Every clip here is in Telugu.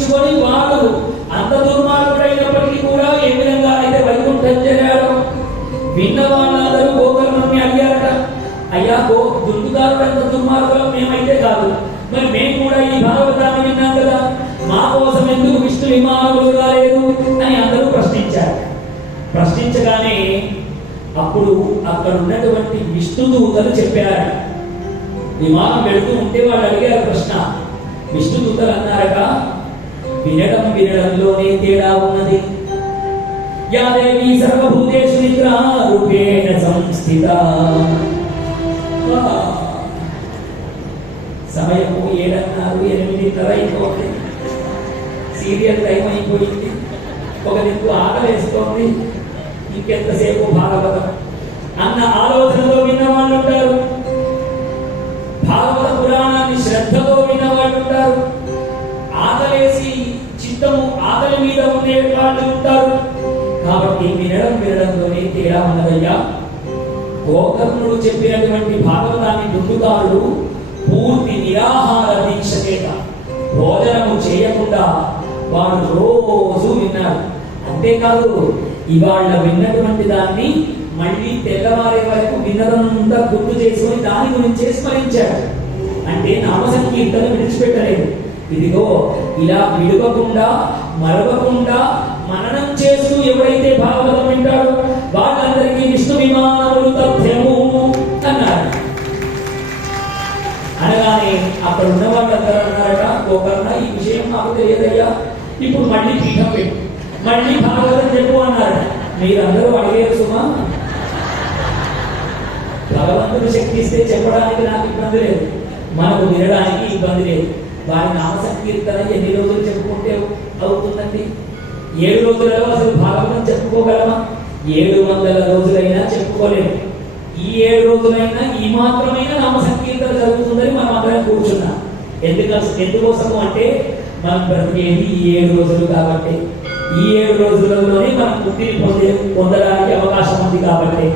ఉపయోగించుకొని వాడు అంత దుర్మార్గుడైనప్పటికీ కూడా ఏ విధంగా అయితే వైకుంఠం చేరాడో విన్న వాళ్ళందరూ గోకర్ణుని అడిగారట, అయ్యా దుర్గారు ఎంత దుర్మార్గులం మేమైతే కాదు, మరి మేము కూడా ఈ భాగవతాన్ని విన్నాం కదా, మా కోసం ఎందుకు విష్ణు విమానములు రాలేదు అని అందరూ ప్రశ్నించారు. ప్రశ్నించగానే అప్పుడు అక్కడ ఉన్నటువంటి విష్ణుదూతలు చెప్పారు. విమానం వెళుతూ ఉంటే వాళ్ళు అడిగారు ప్రశ్న. విష్ణుదూతలు అన్నారట, వినడంలోనే తేడా ఉన్నది. యా దేవి సర్వభూతేషు నిద్రారూపేణ సంస్థితా. సమయము 7:30 అయిపోతుంది. సీరియల్ టైం అయిపోయింది. ఒక దిక్కు ఆకలేస్తోంది, ఇంకెంతసేపు భాగవతం అన్న ఆలోచనతో విన్న వాళ్ళు ఉంటారు. భాగవత పురాణాన్ని శ్రద్ధతో విన్న వాళ్ళు ఉంటారు. ఆకలేసి చిత్తము ఆకలి మీద ఉండే వాళ్ళు ఉంటారు. కాబట్టి వినడంలోనే తేడా ఉన్నదయ్యా. గోకర్ణుడు చెప్పినటువంటి భాగవతాన్ని దుర్గారుడు పూర్తి నిరాహార దీక్ష చేత భోజనము చేయకుండా వారు రోజు విన్నారు. అంతేకాదు ఇవాళ విన్నటువంటి దాన్ని మళ్ళీ తెల్లవారే వరకు విన్నదంతా గుర్తు చేసుకొని దాని గురించి స్మరించాడు. అంటే నామ సంకీర్తన విడిచిపెట్టలేదు. ఇదిగో ఇలా విడవకుండా మరవకుండా మననం చేస్తూ ఎవరైతే భాగవతం వింటాడో వాళ్ళందరికీ విష్ణు విమానములు తథ్యము అన్నారు. అనగానే అక్కడ ఉన్న వాళ్ళందరూ అన్నారట, గోకర్ణ ఈ విషయం మాకు తెలియదయ్యా, ఇప్పుడు మళ్ళీ పీఠం పెట్టు, మళ్ళీ భాగవతం చెప్పు అన్నారు. మీరందరూ అడిగారు సుమా, భగవంతుడు శక్తి ఇస్తే చెప్పడానికి నాకు ఇబ్బంది లేదు, మనకు వినడానికి ఇబ్బంది లేదు. వారి నామ సంకీర్తన ఎన్ని రోజులు చెప్పుకుంటే అవుతుందండి? 7 రోజులలో అసలు భాగవతం చెప్పుకోగలమా? 700 రోజులైనా చెప్పుకోలేము. ఈ 7 రోజులైనా ఈ మాత్రమైనా నామ సంకీర్తన జరుగుతుందని మనం అందరం కూర్చున్నాం. ఎందుకోసము అంటే మనం బ్రతికేది ఈ 7 రోజులు కాబట్టి, ఈ 7 రోజులలోనే మనం ముక్తిని పొందడానికి అవకాశం ఉంది కాబట్టి.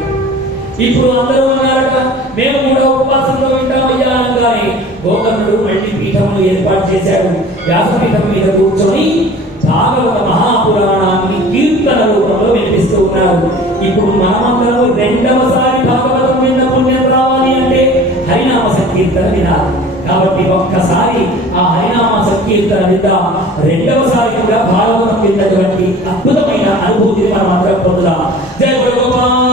ఇప్పుడు అందరూ అన్నారట, మేము కూడా ఉపవాసంలో వింటామయ్యా అనగానే గోకర్ణుడు మళ్ళీ పీఠములు ఏర్పాటు చేశాడు. వ్యాసపీఠం మీద కూర్చొని భాగవత మహాపురాణాన్ని కీర్తన రూపంలో వినిపిస్తూ ఉన్నారు. ఇప్పుడు మనమందరం రెండవసారి భాగవతం విన్న పుణ్యం రావాలి అంటే హరినామ సంకీర్తన వినాలి. కాబట్టి ఒక్కసారి ఆ హరినామ సంకీర్తన విందాం. రెండవసారి కూడా భాగవతం విన్నటువంటి అద్భుతమైన అనుభూతిని మనం అందరం పొందుదాం. జయ గోపాల్.